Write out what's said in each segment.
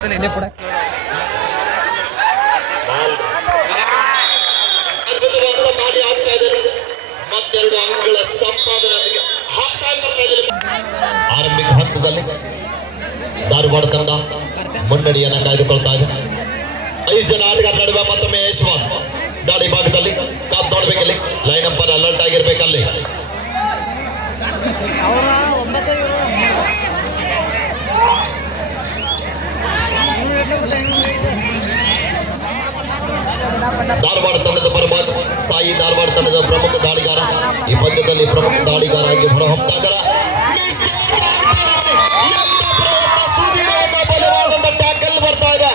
ಅದ್ಭುತವಾದ ದಾಳಿ ಆಗ್ತಾ ಇದೆ. ಮತ್ತೆರಡು ಅಂಕಗಳ ಸಂಪಾದನೆಯೊಂದಿಗೆ ಆರಂಭಿಕ ಹಂತದಲ್ಲಿ ಧಾರವಾಡ ತಂಡ ಮುನ್ನಡೆಯನ್ನು ಕಾಯ್ದುಕೊಳ್ತಾ ಇದೆ. 5 ಜನ ಆಟಗಾರ ನಡುವೆ ಮತ್ತೊಮ್ಮೆ ಯಶ್ವಂತ್ ದಾಳಿ ಭಾಗದಲ್ಲಿ ಕಾದ್ ನೋಡ್ಬೇಕಲ್ಲಿ ಲೈನ್ ಅಂಪರ್ ಅಲರ್ಟ್ ಆಗಿರ್ಬೇಕಲ್ಲಿ. ಧಾರವಾಡ ತಂಡದ ಪರವಾಗಿ ಸಾಯಿ ಧಾರವಾಡ ತಂಡದ ಪ್ರಮುಖ ದಾಳಿಗಾರ ಈ ಪಂದ್ಯದಲ್ಲಿ ಪ್ರಮುಖ ದಾಳಿಗಾರ ಆಗಿ ಹೊರಹೊಮ್ಮಿದಾಗ ಬಲವಾದ ಟ್ಯಾಕಲ್ ಬರ್ತಾ ಇದೆ.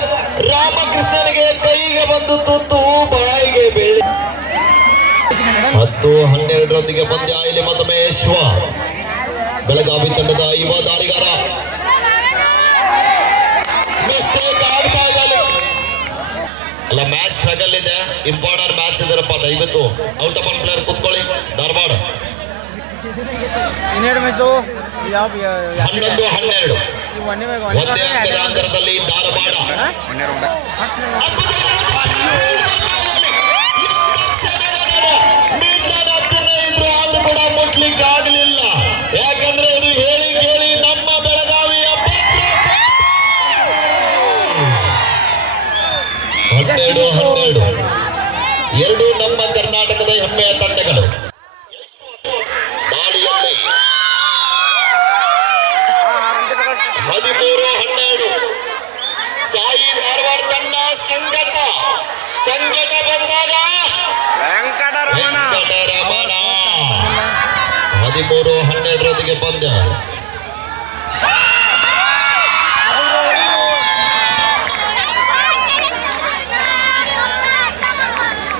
ರಾಮಕೃಷ್ಣನಿಗೆ ಕೈಗೆ ಬಂದು ತುತ್ತು ಬಾಯಿಗೆ ಬೀಳಿ 10-12 ಪಂದ್ಯ ಇಲ್ಲಿ ಮತ್ತೊಮ್ಮೆ ಯಶ್ವ ಬೆಳಗಾವಿ ತಂಡದ ಯುವ ದಾಳಿಗಾರ ಅಲ್ಲ ಮ್ಯಾಚ್ ಸ್ಟ್ರಗಲ್ ಇದೆ. ಇಂಪಾರ್ಟೆಂಟ್ ಮ್ಯಾಚ್ ಇದರಪ್ಪ. ದಯವಿಟ್ಟು ಔಟ್ ಆಫ್ ಪ್ಲೇಯರ್ ಕುತ್ಕೊಳ್ಳಿ. ಧಾರವಾಡ 11-12 ಒಂದೇ ಅಂಕದ ಅಂತರದಲ್ಲಿ ಧಾರವಾಡ ಇದ್ರು ಆದ್ರೂ ಕೂಡ ಮುಟ್ಲಿಕ್ಕೆ ಆಗಲಿಲ್ಲ. ಯಾಕಂದ್ರೆ ಇದು ಹೇಳಿ ಕೇಳಿ ನಮ್ಮ ಬೆಳಗಾವಿಯ 12-12 ಎರಡು ನಮ್ಮ ಕರ್ನಾಟಕದ ಹೆಮ್ಮೆಯ ತಂಡಗಳು. ದಾಳಿಯಲ್ಲಿ 13-12 ಸಾಯಿ ಧಾರವಾಡ ತಂಡ ಸಂಘಟ ಬಂದಾಗ ವೆಂಕಟರಮಣ 13-12 ಪಂದ್ಯ.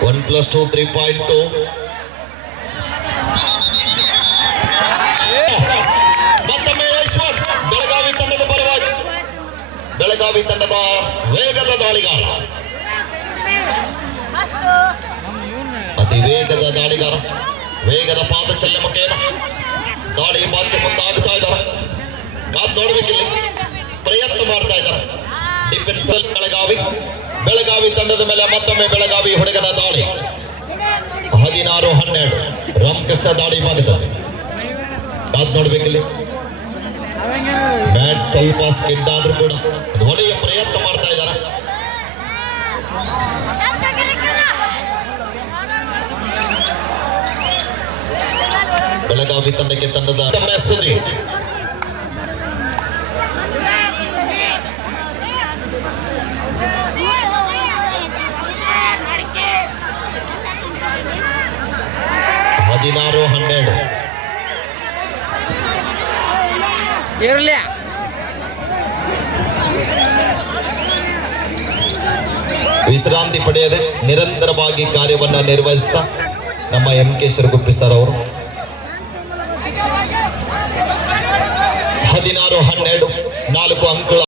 +2 3.2 ಮತ್ತೊಮ್ಮೆ ಯಶ್ವಂತ್ ಬೆಳಗಾವಿ ತಂಡದ ಪರವಾಗಿ ಬೆಳಗಾವಿ ತಂಡದ ವೇಗದ ದಾಳಿಗಾರ ಅತಿ ವೇಗದ ದಾಳಿಗಾರ ವೇಗದ ಪಾದಚಲನೆ ಮುಖೇನ ದಾಳಿ ಮಾತ್ರ ಮುಂದಾಗ್ತಾ ಇದ್ದಾರೆ. ಕಾದ್ ನೋಡ್ಬೇಕಿಲ್ಲಿ ಪ್ರಯತ್ನ ಮಾಡ್ತಾ ಇದ್ದಾರೆ ಡಿಫೆನ್ಸ್ ಬೆಳಗಾವಿ ತಂಡದ ಮೇಲೆ ಮತ್ತೊಮ್ಮೆ ಬೆಳಗಾವಿ ಹುಡುಗನ ದಾಳಿ 16-12 ರಾಮಕೃಷ್ಣ ದಾಳಿ ಭಾಗದಲ್ಲಿ ಕಾದ್ ನೋಡ್ಬೇಕಿಲ್ಲಿ ಮ್ಯಾಚ್ ಸ್ವಲ್ಪ ಸ್ಕಿಡ್ ಆದ್ರೂ ಕೂಡ ಒಳ್ಳೆಯ ಪ್ರಯತ್ನ ಮಾಡ್ತಾ ಇದ್ದಾರೆ. ಬೆಳಗಾವಿ ತಂಡಕ್ಕೆ ತಂಡದ ಸುದ್ದಿ ವಿಶ್ರಾಂತಿ ಪಡೆಯದೆ ನಿರಂತರವಾಗಿ ಕಾರ್ಯವನ್ನು ನಿರ್ವಹಿಸ್ತಾ ನಮ್ಮ MK ಶಿರಗುಪ್ಪಿ ಸರ್ ಅವರು 16-12 4 ಅಂಕಗಳ